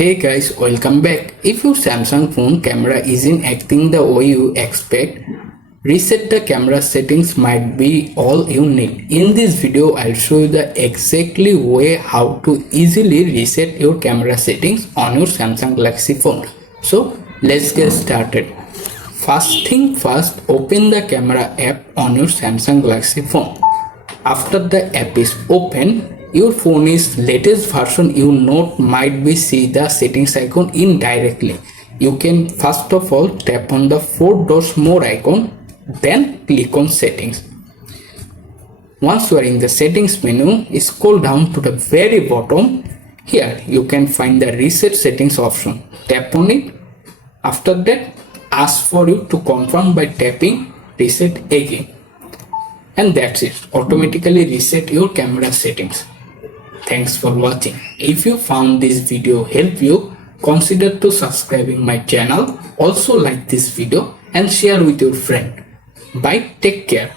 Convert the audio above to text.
Hey guys, welcome back. If your Samsung phone camera isn't acting the way you expect, reset the camera settings might be all you need. In this video, I'll show you the exactly way how to easily reset your camera settings on your Samsung Galaxy phone. So let's get started. First thing first, open the camera app on your Samsung Galaxy phone. After the app is open, your phone is latest version, you might be see the settings icon indirectly. You can first of all tap on the 4 dots more icon, then click on settings. Once you are in the settings menu, scroll down to the very bottom. Here you can find the reset settings option. Tap on it. After that, ask for you to confirm by tapping reset again. And that's it. Automatically reset your camera settings. Thanks for watching. If you found this video help you, consider to subscribing my channel. Also like this video and share with your friend. Bye. Take care.